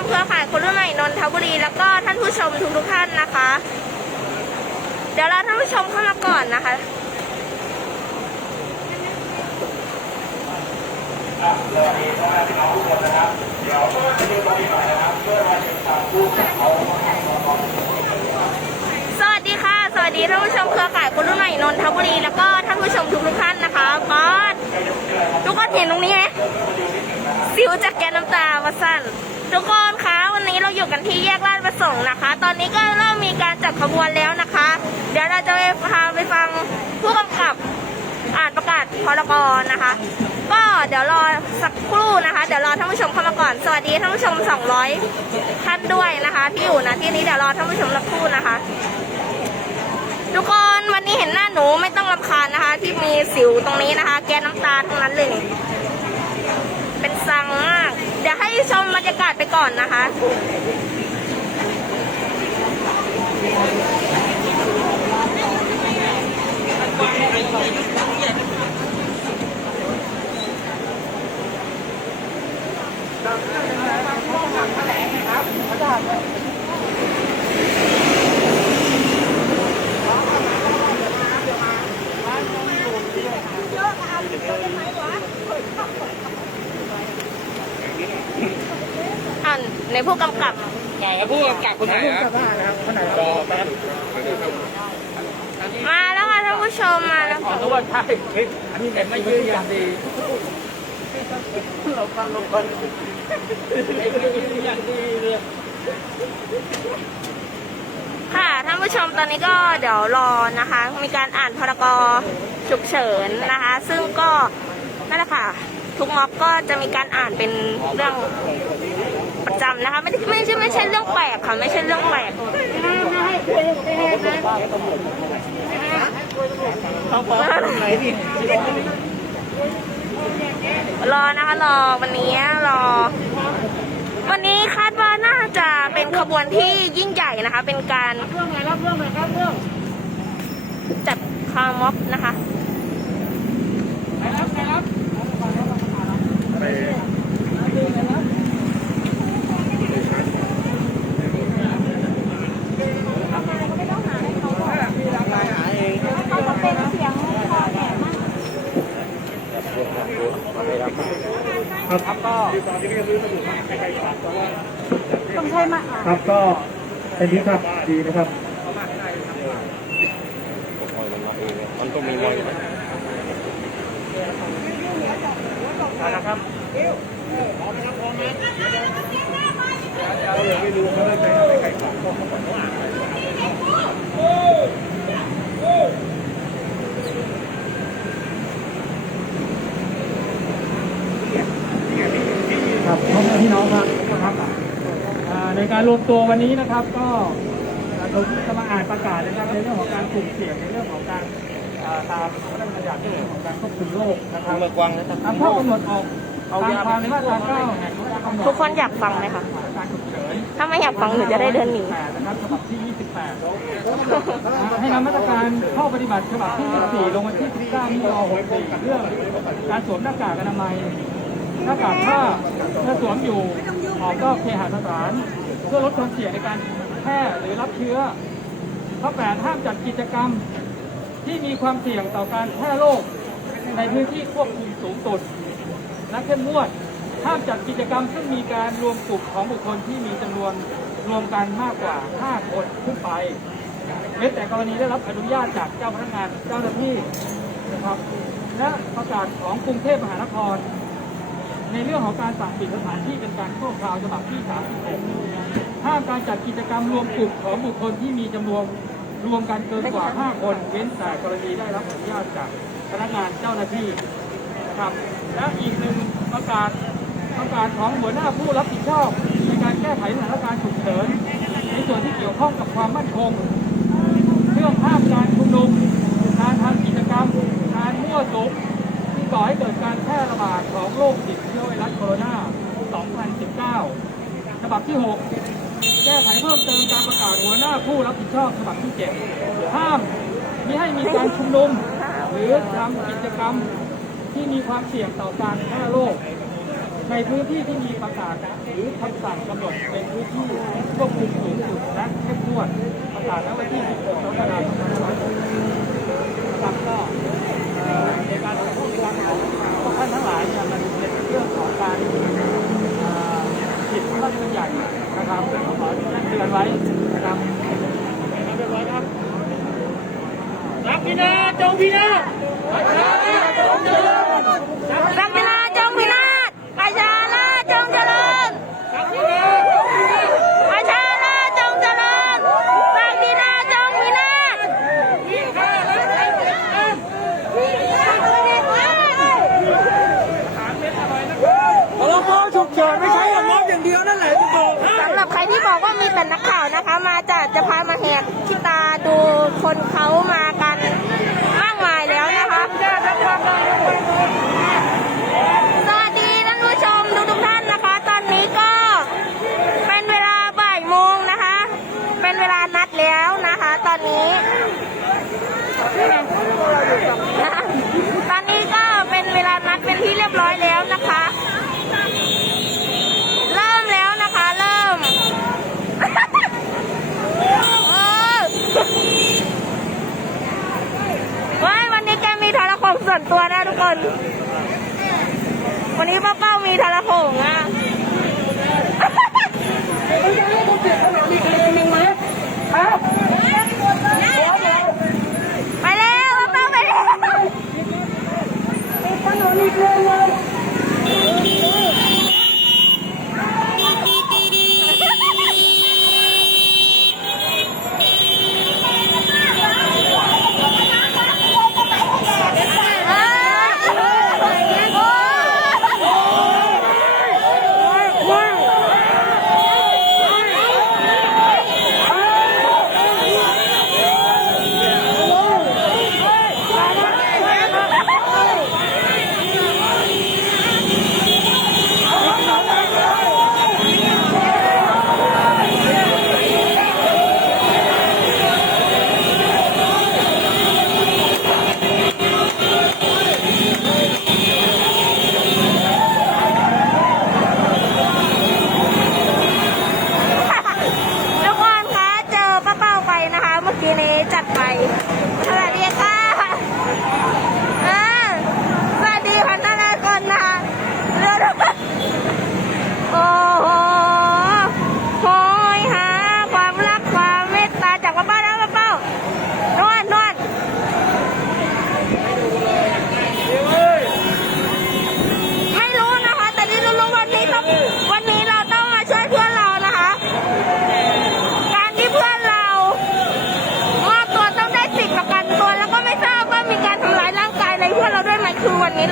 มเครือข่ายคนรุ่นใหม่นนทบุรี แล้วก็ท่านผู้ชมทุกทุกท่านนะคะ เดี๋ยวเราท่านผู้ชมเข้ามาก่อนนะคะสวัสดีตอนนี้เราทุกค่ะ สวัสดีท่านผู้ชมเครือข่ายคนรุ่นใหม่นนทบุรี แล้วก็ท่านผู้ชมทุกทุกท่านนะคะก็ทุกคนเห็นตรงนี้ไหมสิวจากแกน้ำตามาสั้น ทุกคนคะ วันนี้เราอยู่กันที่แยกลาดประสงค์นะคะ ตอนนี้ก็เริ่มมีการจัดขบวนแล้วนะคะ เดี๋ยวเราจะไปพาไปฟังผู้กำกับอ่านประกาศพรกรนะคะ ก็เดี๋ยวรอสักครู่นะคะ เดี๋ยวรอท่านผู้ชมเข้ามาก่อน สวัสดีท่านผู้ชม 200 ท่านด้วยนะคะที่อยู่นะที่นี้เดี๋ยวรอท่านผู้ชมสักครู่นะคะ ทุกคนวันนี้เห็นหน้าหนูไม่ต้องรำคาญนะคะ ที่มีสิวตรงนี้นะคะ แกนน้ำตาทั้งนั้นเลยนี่เป็นซังมาก เดี๋ยวให้ชมบรรยากาศไปก่อนนะคะครับ ในผู้กำกับไหนครับผู้กำกับคนไหนฮะรอแป๊บมาแล้วค่ะท่านผู้ชมมาแล้วอ๋อรู้ว่าใช่เฮ้ยอันนี้เห็นไม่ยืนยันดีเราฟังลงคนไม่ยืนยันดีเลยค่ะท่านผู้ชมตอนนี้ก็เดี๋ยวรอนะคะ มีการอ่านพรกฉุกเฉินนะคะ ซึ่งก็นั่นแหละค่ะ ทุกม็อบก็จะมีการอ่านเป็นเรื่อง ประจำนะคะ ไม่ได้ไม่ใช่ไม่ใช่เรื่องแปลกค่ะ ไม่ใช่เรื่องแปลกต้องฟ้องไหนดิรอนะคะรอวันนี้รอ วันนี้คาดว่าน่าจะเป็นขบวนที่ยิ่งใหญ่นะคะ เป็นการเรื่องไหนรับเรื่องไหนครับเรื่องจัดคาร์ม็อบนะคะไหนรับไหนรับครับ ครับก็เป็นที่ครับดีนะครับมันต้องมีมอยนะครับครับพ่อแม่พี่น้องครับนะครับอ่าใน การรวมตัววันนี้นะครับก็เราจะมาอ่านประกาศนะครับในเรื่องของการกลุ่มเสี่ยงในเรื่องของการอ่าตามพระราชบัญญัติเรื่องของการควบคุมโรคนะครับเมื่อกวางนะตามข้อกำหนดออกตามความในมาตราเก้าแห่งพระราชกำหนดทุกคนอยากฟังไหมคะการฉุกเฉินถ้าไม่อยากฟังหนูจะได้เดินหนี28นะครับฉบับที่ 28 ให้นำมาตรการเข้าปฏิบัติฉบับที่ 24 ลงวันที่ 19มิถุนายน64เรื่องการสวมหน้ากากอนามัยหน้ากากผ้าเมื่อสวมอยู่ออกนอกเคหสถาน เพื่อลดความเสี่ยงในการแพร่หรือรับเชื้อข้อ8ห้ามจัดกิจกรรมที่มีความเสี่ยงต่อการแพร่โรคในพื้นที่ควบคุมสูงสุดและเข้มงวดห้ามจัดกิจกรรมซึ่งมีการรวมกลุ่มของบุคคลที่มีจำนวนรวมกันมากกว่า 5 คนขึ้นไปเว้นแต่กรณีได้รับอนุญาตจากเจ้าพนักงานเจ้าหน้าที่นะครับและประกาศของกรุงเทพมหานคร ในเรื่องของการสั่งปิดสถานที่เป็นการชั่วคราวฉบับที่ 36ห้ามการจัดกิจกรรมรวมกลุ่มของบุคคลที่มีจำนวนรวมกันเกินกว่า 5 คนเว้นแต่กรณีได้รับอนุญาตจากพนักงานเจ้าหน้าที่นะครับ และอีกหนึ่งประกาศประกาศของหัวหน้าผู้รับผิดชอบในการแก้ไขสถานการณ์ฉุกเฉินในส่วนที่เกี่ยวข้องกับความมั่นคง เรื่องห้ามการชุมนุมการทำกิจกรรม การมั่วสุม ก่อให้เกิดการแพร่ระบาดของโรคติดเชื้อไวรัสโคโรนา 2019 ฉบับที่ 6 แก้ไขเพิ่มเติมการประกาศหัวหน้าผู้รับผิดชอบฉบับที่ 7 ห้ามไม่ให้มีการชุมนุม หรือทำกิจกรรมที่มีความเสี่ยงต่อการแพร่โรคในพื้นที่ที่มีประกาศหรือคำสั่งกำหนดเป็นพื้นที่ควบคุมสูงสุดและเข้มงวดประกาศณวันที่16กรกาคม ราชบัญญันะครับขอเตือนไว้นะครับเรียบร้อยครับรักพี่นาจงพี่นา คนเขามา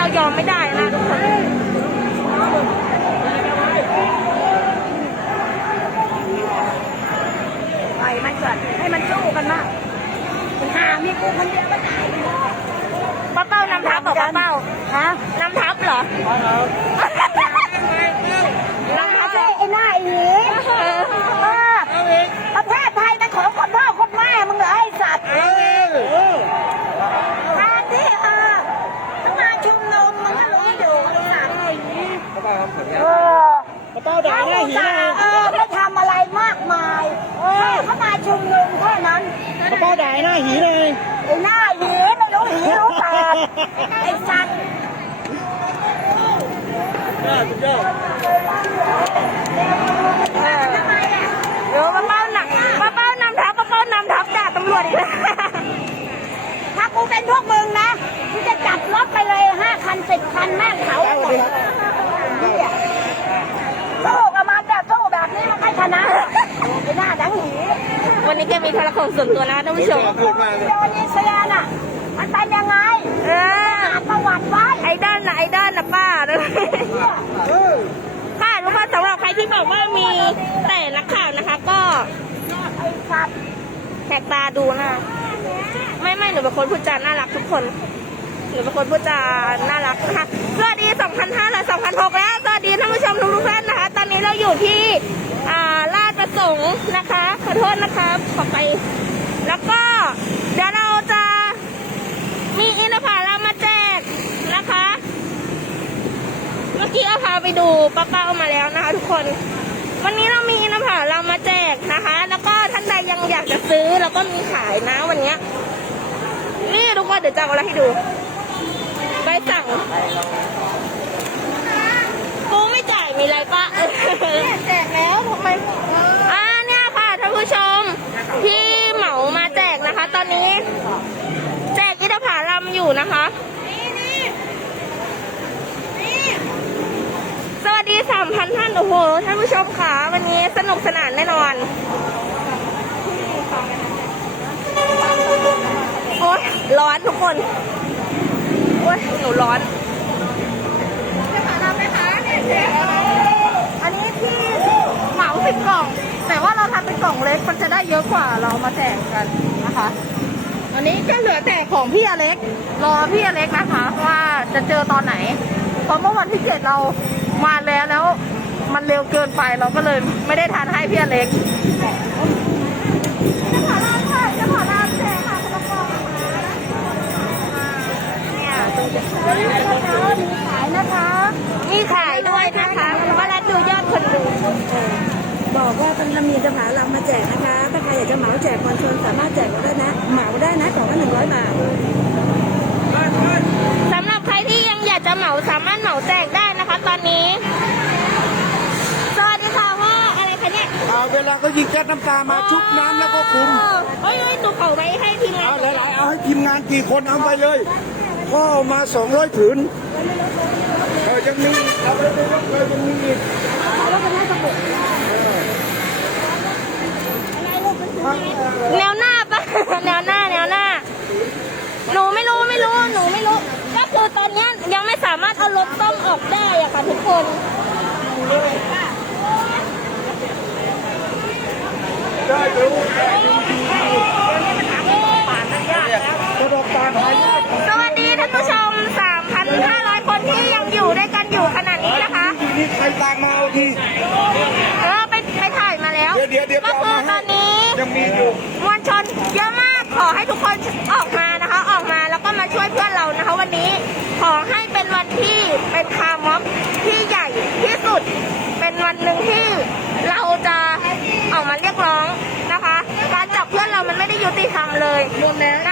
เรายอมไม่ได้นะทุกคนไปมันเกิดให้มันสู้กันมากมัหามีกูคนเดียวไม่ได้ป้าเป้านำทัพบอกป้าเป้าฮะนำทัพเหรอ ด่าไอ้หน้าหีเลยไอ้หน้าหีไม่รู้หีรู้ตาไอ้สัตว์ยอดยอดเดี๋ยวมาเป้าหนักมาเป้านำทัพมาเป้านำทัพด่าตำรวจอีกแล้วถ้ากูเป็นพวกมึงนะกูจะจับรถไปเลยห้าคันสิบคันแม่เขาหมด ไม่ไมีโทรศัพท์ส่วนตัวนะท่านผู้ชมพูดมายโดนีเซียน่ะ มันเป็นยังไงอ่าประวัติไว้ไอ้ด้านนะไอ้ด้านนะป้านะค่ะทุกคนสำหรับใครที่บอกว่ามีแต่ลักข่าวนะคะ ก็ไอ้สัตแหกตาดูนะ ไม่ไม่หนูเป็นคนพูดจาน่ารักทุกคนหนูเป็นคนพูดจาน่ารักนะคะสวัสดี2,500 2,600แล้วสวัสดีท่านผู้ชมทุกท่านนะคะ ตอนนี้เราอยู่ที่อ่า งนะคะ ขอโทษนะคะขอไป แล้วก็เดี๋ยวเราจะมีอินทผลัมมาแจกนะคะ เมื่อกี้เราพาไปดูป้าเป้ามาแล้วนะคะ ทุกคน วันนี้เรามีอินทผลัมมาแจกนะคะ แล้วก็ท่านใดยังอยากจะซื้อแล้วก็มีขายนะวันนี้นี่ทุกคนเดี๋ยวจะเอาอะไรให้ดูใบสั่งกูไม่จ่ายมีอะไรปะแจกแล้วทำไม อยู่นะคะ สวัสดีสามพันท่าน โอ้โห ท่านผู้ชมค่ะวันนี้สนุกสนานแน่นอน โอ๊ยร้อนทุกคน โอ๊ยหนูร้อนจะมาทำไหมคะเนี่ยแจกอันนี้ที่เหมาสิบกล่อง แต่ว่าเราทำเป็นกล่องเล็ก มันจะได้เยอะกว่าเรามาแจกกันนะคะ อันนี้ก็เหลือแต่ของพี่อเล็ก รอพี่อเล็กนะคะ ว่าจะเจอตอนไหน เพราะเมื่อวันที่เจ็ดเรามาแล้วแล้ว มันเร็วเกินไปเราก็เลยไม่ได้ทานให้พี่อเล็กจะขอลาค่ะจะขอลาแจกค่ะคุณกองเนี่ยมีขายนะคะมีขายด้วยนะคะว่ารัดดูยอดคนดู บอกว่าเป็นมีจะผาลำมาแจกนะคะ ถ้าใครอยากจะเหมาแจกมวลชนสามารถแจกเราได้นะ เหมาได้นะของละหนึ่งร้อยบาทสำหรับใครที่ยังอยากจะเหมาสามารถเหมาแจกได้นะคะ ตอนนี้สวัสดีค่ะว่าอะไรคะเนี่ยเอาเวลาก็ยิงแก๊สน้ำตามาชุบน้ำแล้วก็คุมเฮ้ยเฮ้ยตัวเขาไว้ให้ทีมงานเอาหลายๆเอาให้ทีมงานกี่คนเอาไปเลยพ่อเอามาสองร้อยผืนเออยังมีเอาไปเลยเลยยังมีอีก แนวหน้าปะแนวหน้าแนวหน้า หนูไม่รู้ไม่รู้หนูไม่รู้ ก็คือตอนนี้ยังไม่สามารถเอารถต้มออกได้อะค่ะทุกคนได้ดูกระดกปานหายากสวัสดีท่านผู้ชม 3,500 คนที่ยังอยู่ด้วยกันอยู่ขนาดนี้นะคะ ทีนี้ใครตามมาเอาที เออไปไปถ่ายมาแล้ว เดี๋ยวเดี๋ยวเดี๋ยว ก็คือตอนนี้ ยังมีอยู่ มวลชนเยอะมากขอให้ทุกคน ออกมานะคะ ออกมาแล้วก็มาช่วยเพื่อนเรานะคะ วันนี้ขอให้เป็นวันที่เป็นคาร์ม็อบที่ใหญ่ที่สุด เป็นวันหนึ่งที่เราจะออกมาเรียกร้องนะคะ การจับเพื่อนเรามันไม่ได้ยุติธรรมเลยหมดแล้วนะ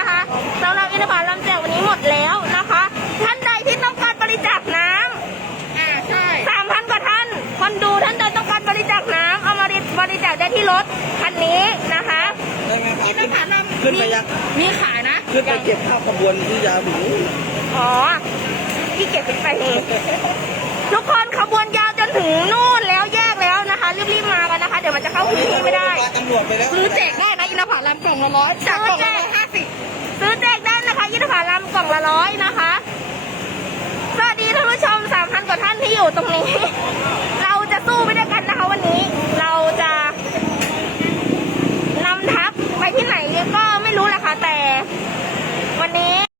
ขึ้นไปยัง มีขายนะขึ้นไปเก็บข้าวขบวนที่ยาวถึงอ๋อพี่เก็บไปเองทุกคนขบวนยาวจนถึงนู่นแล้วแยกแล้วนะคะรีบๆมากันนะคะ เดี๋ยวมันจะเข้าพื้นที่ไม่ได้ตำรวจไปแล้วหรือแจกได้นะอินทผลัมกล่องละร้อยจากกล่องละร้อยห้าสิบซื้อแจกได้นะคะยินผาลัมกล่องละร้อยนะคะ สวัสดีท่านผู้ชมสามพันกว่าท่านที่อยู่ตรงนี้